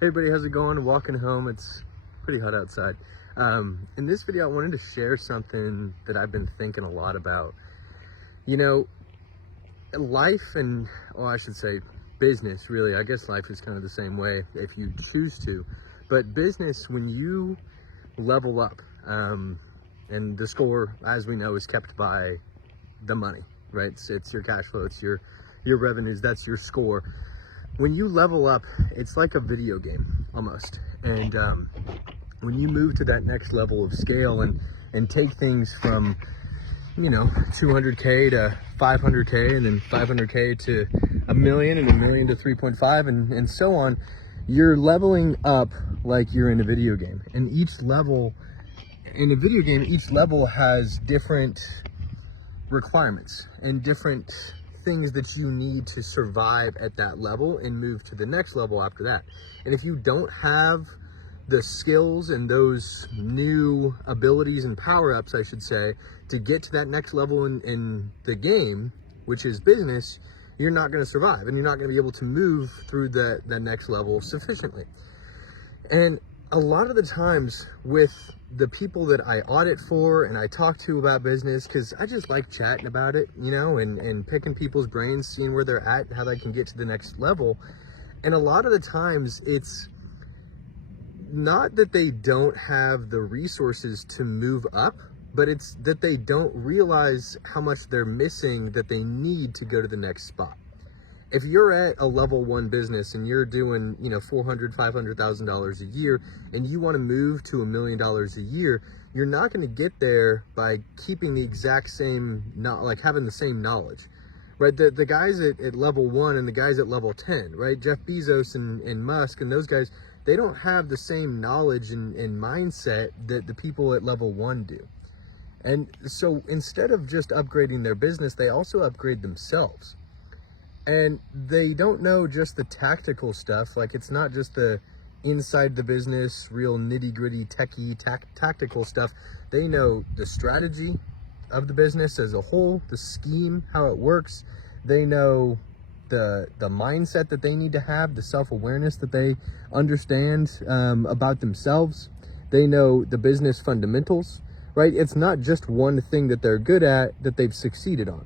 Hey everybody, how's it going? Walking home. It's pretty hot outside. In this video, I wanted to share something that I've been thinking a lot about. You know, life and, well, I should say business, really. I guess life is kind of the same way if you choose to. But business, when you level up, and the score, as we know, is kept by the money, right? It's your cash flow, it's your revenues, that's your score. When you level up, it's like a video game almost. And when you move to that next level of scale and take things from, 200K to 500K, and then 500K to a million, and a million to 3.5, and so on, you're leveling up like you're in a video game. And each level in a video game, each level has different requirements and different things that you need to survive at that level and move to the next level after that. And if you don't have the skills and those new abilities and power-ups, I should say, to get to that next level in the game, which is business, you're not going to survive, and you're not going to be able to move through the next level sufficiently. And a lot of the times with the people that I audit for and I talk to about business, because I just like chatting about it, and picking people's brains, seeing where they're at, how they can get to the next level. And a lot of the times it's not that they don't have the resources to move up, but it's that they don't realize how much they're missing that they need to go to the next spot. If you're at a level one business and you're doing, $400,000, $500,000 a year, and you want to move to $1 million a year, you're not going to get there by keeping the exact same, having the same knowledge, right? The guys at level one and the guys at level 10, right? Jeff Bezos and Musk and those guys, they don't have the same knowledge and mindset that the people at level one do. And so instead of just upgrading their business, they also upgrade themselves. And they don't know just the tactical stuff. Like, it's not just the inside the business, real nitty gritty, techie, tactical stuff. They know the strategy of the business as a whole, the scheme, how it works. They know the mindset that they need to have, the self-awareness that they understand about themselves. They know the business fundamentals, right? It's not just one thing that they're good at that they've succeeded on.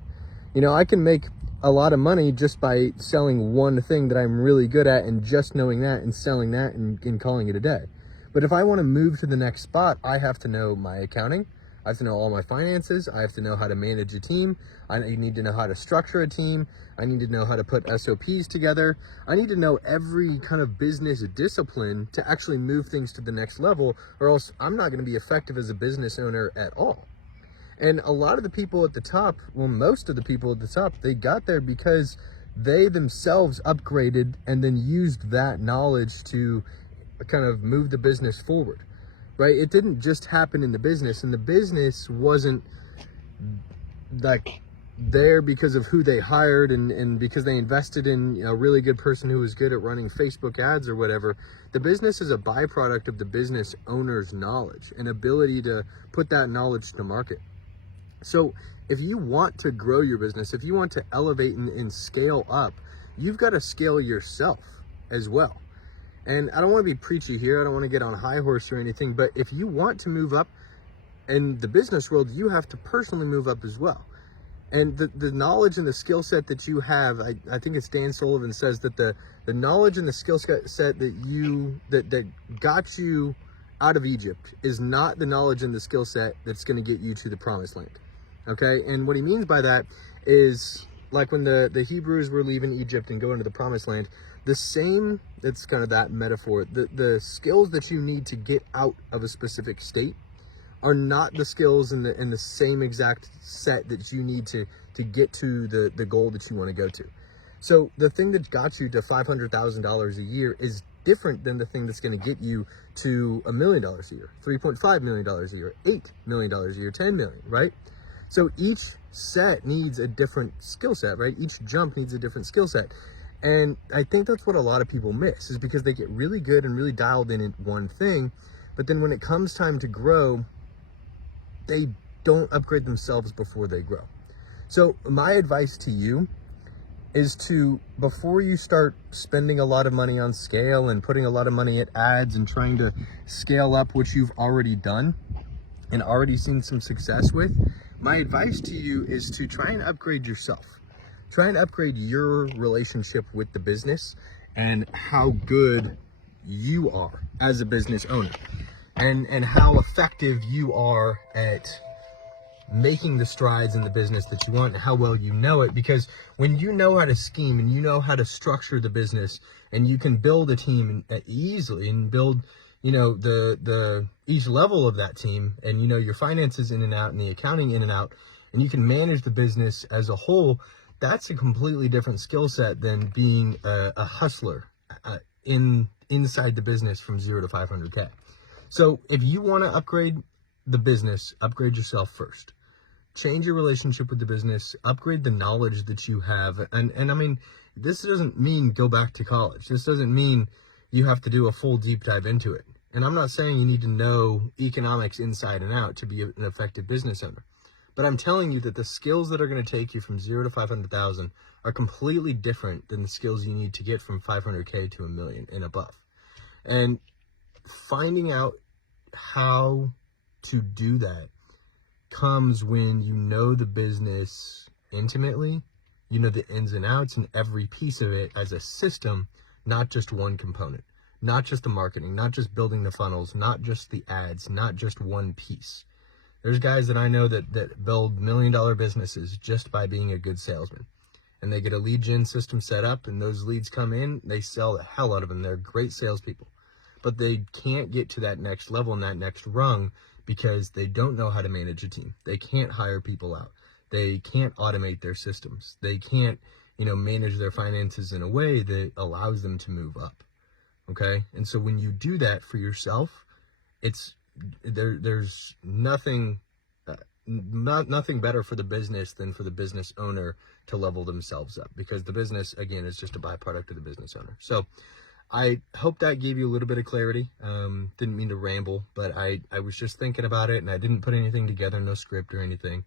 I can make a lot of money just by selling one thing that I'm really good at and just knowing that and selling that and calling it a day. But if I want to move to the next spot, I have to know my accounting. I have to know all my finances. I have to know how to manage a team. I need to know how to structure a team. I need to know how to put SOPs together. I need to know every kind of business discipline to actually move things to the next level, or else I'm not going to be effective as a business owner at all. And a lot of the people at the top, well, most of the people at the top, they got there because they themselves upgraded and then used that knowledge to kind of move the business forward, right? It didn't just happen in the business, and the business wasn't like there because of who they hired and because they invested in a really good person who was good at running Facebook ads or whatever. The business is a byproduct of the business owner's knowledge and ability to put that knowledge to market. So if you want to grow your business, if you want to elevate and scale up, you've got to scale yourself as well. And I don't want to be preachy here. I don't want to get on a high horse or anything, but if you want to move up in the business world, you have to personally move up as well. And the knowledge and the skill set that you have, I think it's Dan Sullivan says that the knowledge and the skill set that got you out of Egypt is not the knowledge and the skill set that's going to get you to the promised land. Okay, and what he means by that is, like when the Hebrews were leaving Egypt and going to the promised land, the same, it's kind of that metaphor, the skills that you need to get out of a specific state are not the skills in the same exact set that you need to get to the goal that you want to go to. So the thing that got you to $500,000 a year is different than the thing that's going to get you to $1 million a year, $3.5 million a year, $8 million a year, $10 million, right? So each set needs a different skill set, right? Each jump needs a different skill set. And I think that's what a lot of people miss, is because they get really good and really dialed in at one thing, but then when it comes time to grow, they don't upgrade themselves before they grow. So my advice to you is to, before you start spending a lot of money on scale and putting a lot of money at ads and trying to scale up what you've already done and already seen some success with, my advice to you is to try and upgrade yourself. Try and upgrade your relationship with the business and how good you are as a business owner, and how effective you are at making the strides in the business that you want and how well you know it. Because when you know how to scheme and you know how to structure the business, and you can build a team easily and build, the each level of that team, and your finances in and out and the accounting in and out, and you can manage the business as a whole, that's a completely different skill set than being a hustler inside the business from 0 to 500K. So if you want to upgrade the business, upgrade yourself first. Change your relationship with the business, upgrade the knowledge that you have. And I mean, this doesn't mean go back to college. This doesn't mean you have to do a full deep dive into it. And I'm not saying you need to know economics inside and out to be an effective business owner. But I'm telling you that the skills that are going to take you from 0 to 500,000 are completely different than the skills you need to get from 500K to $1 million and above. And finding out how to do that comes when you know the business intimately, you know the ins and outs and every piece of it as a system, not just one component, not just the marketing, not just building the funnels, not just the ads, not just one piece. There's guys that I know that build $1 million businesses just by being a good salesman. And they get a lead gen system set up, and those leads come in, they sell the hell out of them. They're great salespeople. But they can't get to that next level and that next rung because they don't know how to manage a team. They can't hire people out. They can't automate their systems. They can't, manage their finances in a way that allows them to move up. Okay? And so when you do that for yourself, there's nothing better for the business than for the business owner to level themselves up, because the business, again, is just a byproduct of the business owner. So I hope that gave you a little bit of clarity. Didn't mean to ramble, but I was just thinking about it, and I didn't put anything together, no script or anything.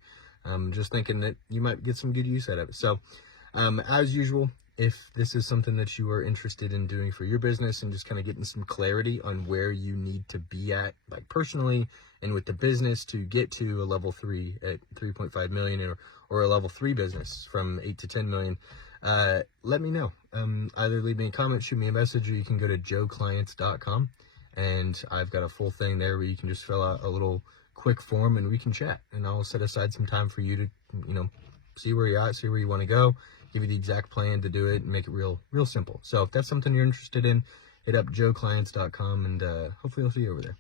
Just thinking that you might get some good use out of it. So as usual, if this is something that you are interested in doing for your business and just kind of getting some clarity on where you need to be at, like personally and with the business, to get to a level 3 at 3.5 million, or a level 3 business from 8 to 10 million, let me know. Either leave me a comment, shoot me a message, or you can go to joeclients.com, and I've got a full thing there where you can just fill out a little quick form and we can chat, and I'll set aside some time for you to, see where you're at, see where you want to go, give you the exact plan to do it, and make it real simple. So if that's something you're interested in, hit up joeclients.com, and hopefully I'll see you over there.